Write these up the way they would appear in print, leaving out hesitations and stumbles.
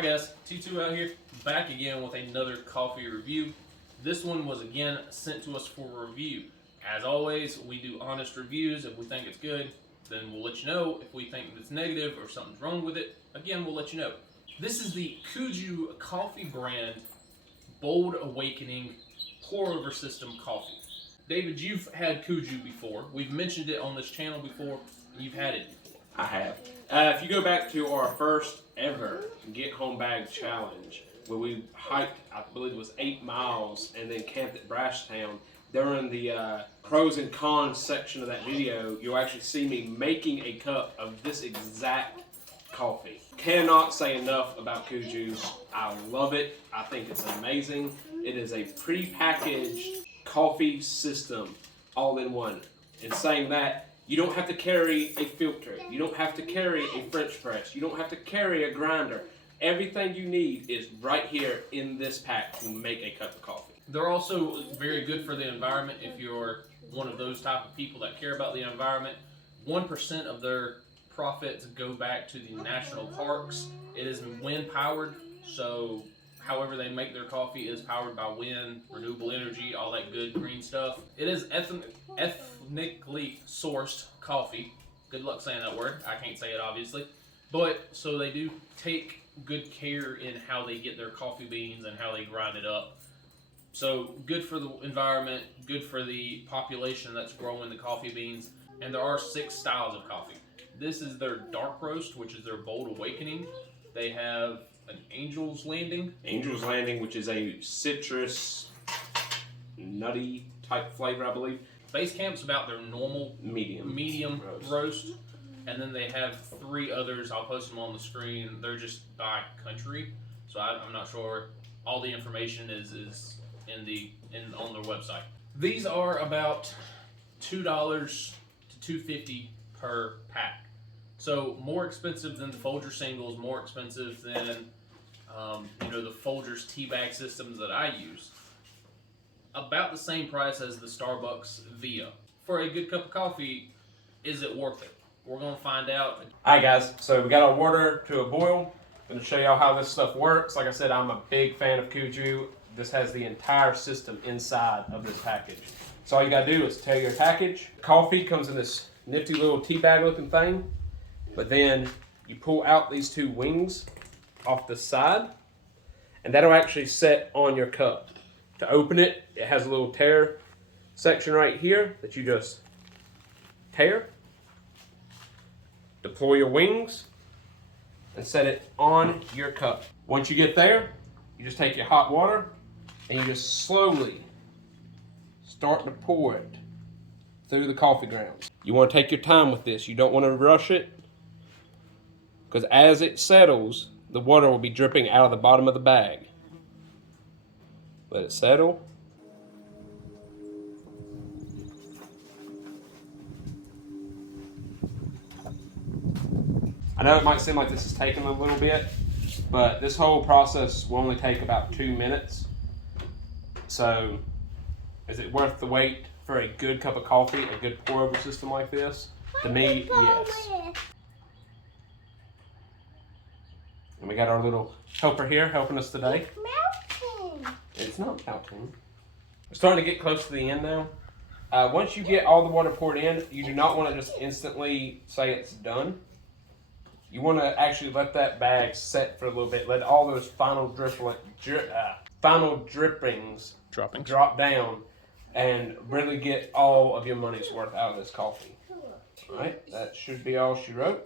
Hi guys, T2 out here, back again with another coffee review. This one was again sent to us for review. As always, we do honest reviews. If we think it's good, then we'll let you know. If we think it's negative or something's wrong with it, again, we'll let you know. This is the Kuju coffee brand Bold Awakening pour-over system coffee. David, you've had Kuju before. We've mentioned it on this channel before. You've had it before. I have. If you go back to our first ever Get Home Bag Challenge, where we hiked, I believe it was 8 miles, and then camped at Brashtown, during the pros and cons section of that video, you'll actually see me making a cup of this exact coffee. Cannot say enough about Kuju. I love it. I think it's amazing. It is a pre-packaged coffee system all in one. In saying that, you don't have to carry a filter. You don't have to carry a French press. You don't have to carry a grinder. Everything you need is right here in this pack to make a cup of coffee. They're also very good for the environment if you're one of those type of people that care about the environment. 1% of their profits go back to the national parks. It is wind powered, so however they make their coffee is powered by wind, renewable energy, all that good green stuff. It is ethnically sourced coffee. Good luck saying that word. I can't say it obviously. But so they do take good care in how they get their coffee beans and how they grind it up. So good for the environment, good for the population that's growing the coffee beans. And there are 6 styles of coffee. This is their dark roast, which is their Bold Awakening. They have an Angel's Landing. Angel's Landing, which is a citrus, nutty type flavor, I believe. Base Camp's about their normal medium roast. And then they have 3 others. I'll post them on the screen. They're just by country, so I'm not sure. All the information is on their website. These are about $2 to $2.50 per pack. So more expensive than the Folger singles, more expensive than the Folgers tea bag systems that I use. About the same price as the Starbucks Via. For a good cup of coffee, is it worth it? We're gonna find out. Alright guys, so we got our water to a boil. I'm gonna show y'all how this stuff works. Like I said, I'm a big fan of Kuju. This has the entire system inside of this package. So all you gotta do is tear your package. Coffee comes in this nifty little tea bag looking thing. But then you pull out these 2 wings off the side, and that'll actually set on your cup. To open it, it has a little tear section right here that you just tear. Deploy your wings and set it on your cup. Once you get there, you just take your hot water and you just slowly start to pour it through the coffee grounds. You want to take your time with this. You don't want to rush it, because as it settles, the water will be dripping out of the bottom of the bag. Let it settle. I know it might seem like this is taking a little bit, but this whole process will only take about 2 minutes. So, is it worth the wait for a good cup of coffee, a good pour-over system like this? To me, yes. And we got our little helper here helping us today. It's melting. It's not melting. We're starting to get close to the end now. Once you get all the water poured in, you do not want to just instantly say it's done. You want to actually let that bag set for a little bit. Let all those final drippings drop down and really get all of your money's worth out of this coffee. All right, that should be all she wrote.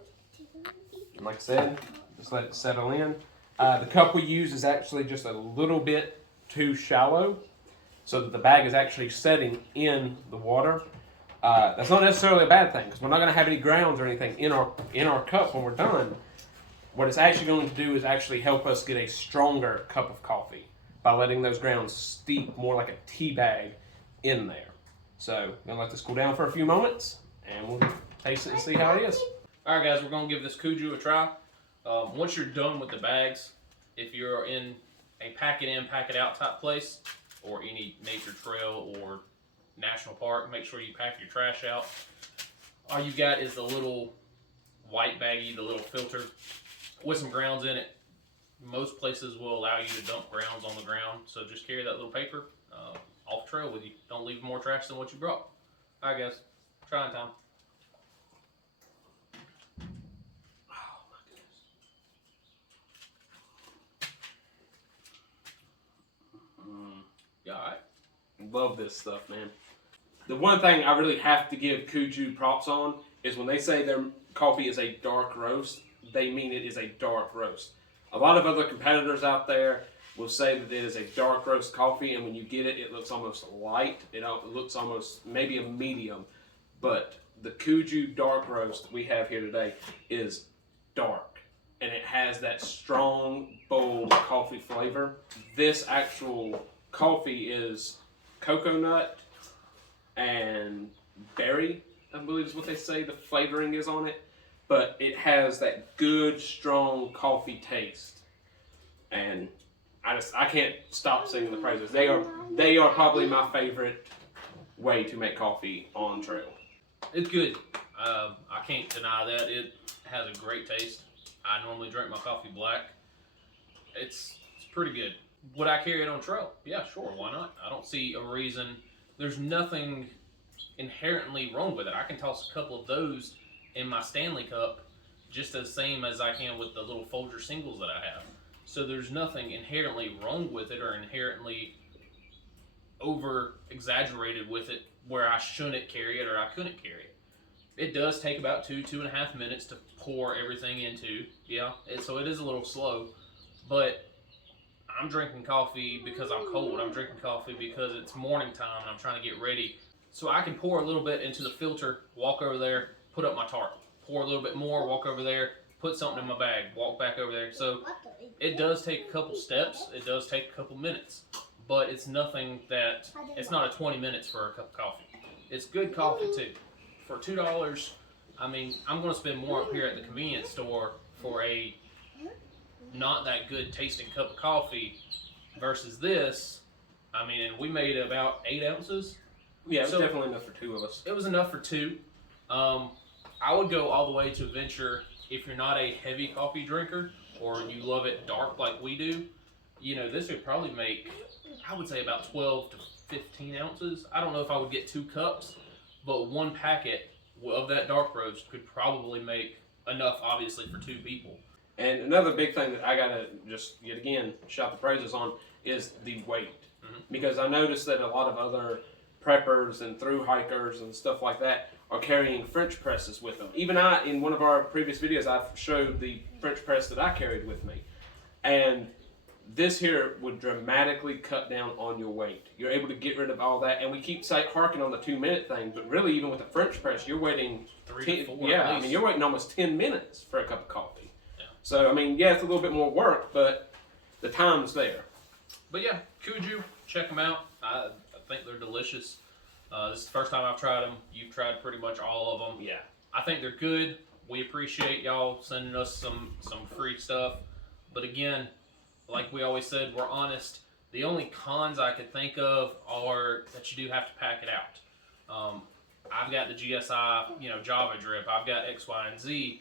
Like I said, just let it settle in. The cup we use is actually just a little bit too shallow, so that the bag is actually setting in the water. That's not necessarily a bad thing, because we're not going to have any grounds or anything in our cup when we're done. What it's actually going to do is actually help us get a stronger cup of coffee by letting those grounds steep more like a tea bag in there. So I'm going to let this cool down for a few moments, and we'll taste it and see how it is. All right, guys, we're gonna give this Kuju a try. Once you're done with the bags, if you're in a pack it in, pack it out type place, or any nature trail or national park, make sure you pack your trash out. All you got is the little white baggie, the little filter with some grounds in it. Most places will allow you to dump grounds on the ground, so just carry that little paper off trail with you. Don't leave more trash than what you brought. All right, guys, trying time. Oh my goodness. You all right? Love this stuff, man. The one thing I really have to give Kuju props on is when they say their coffee is a dark roast, they mean it is a dark roast. A lot of other competitors out there will say that it is a dark roast coffee, and when you get it, it looks almost light. It looks almost maybe a medium. But the Kuju dark roast we have here today is dark, and it has that strong, bold coffee flavor. This actual coffee is coconut and berry, I believe is what they say the flavoring is on it. But it has that good, strong coffee taste. And I can't stop singing the praises. They are probably my favorite way to make coffee on trail. It's good. I can't deny that. It has a great taste. I normally drink my coffee black. It's pretty good. Would I carry it on trail? Yeah, sure. Why not? I don't see a reason. There's nothing inherently wrong with it. I can toss a couple of those in my Stanley Cup just as same as I can with the little Folger singles that I have. So there's nothing inherently wrong with it or inherently over exaggerated with it where I shouldn't carry it or I couldn't carry it. It does take about 2.5 minutes to pour everything into. Yeah, so it is a little slow, but I'm drinking coffee because I'm cold. I'm drinking coffee because it's morning time and I'm trying to get ready. So I can pour a little bit into the filter, walk over there, put up my tarp. Pour a little bit more, walk over there, put something in my bag, walk back over there. So it does take a couple steps. It does take a couple minutes. But it's nothing that, it's not a 20 minutes for a cup of coffee. It's good coffee too. For $2, I mean, I'm going to spend more up here at the convenience store for a not that good tasting cup of coffee versus this. I mean, and we made about 8 ounces. Yeah, it was definitely enough for 2 of us. It was enough for 2. I would go all the way to venture, if you're not a heavy coffee drinker or you love it dark like we do, you know, this would probably make, I would say about 12 to 15 ounces. I don't know if I would get 2 cups, but 1 packet of that dark roast could probably make enough, obviously, for 2 people. And another big thing that I gotta just, yet again, shout the praises on is the weight. Mm-hmm. Because I noticed that a lot of other preppers and thru hikers and stuff like that are carrying French presses with them. Even in one of our previous videos, I've showed the French press that I carried with me. And this here would dramatically cut down on your weight. You're able to get rid of all that. And we keep harking on the 2-minute thing, but really even with the French press, you're waiting 3 to 4 yeah, at least. I mean, you're waiting almost 10 minutes for a cup of coffee. Yeah. So, I mean, yeah, it's a little bit more work, but the time's there. But yeah, Kuju, check them out. I think they're delicious. This is the first time I've tried them. You've tried pretty much all of them. Yeah. I think they're good. We appreciate y'all sending us some free stuff. But again, like we always said, we're honest. The only cons I could think of are that you do have to pack it out. I've got the GSI, Java drip. I've got X, Y, and Z.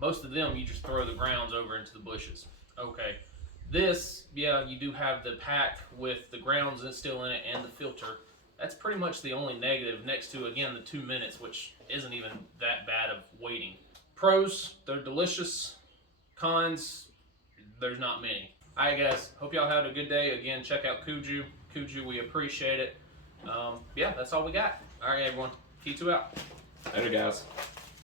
Most of them, you just throw the grounds over into the bushes. Okay. This, yeah, you do have the pack with the grounds still in it and the filter. That's pretty much the only negative next to, again, the 2 minutes, which isn't even that bad of waiting. Pros, they're delicious. Cons, there's not many. All right, guys, hope y'all had a good day. Again, check out Kuju. Kuju, we appreciate it. Yeah, that's all we got. All right, everyone. T2 out. Later, guys.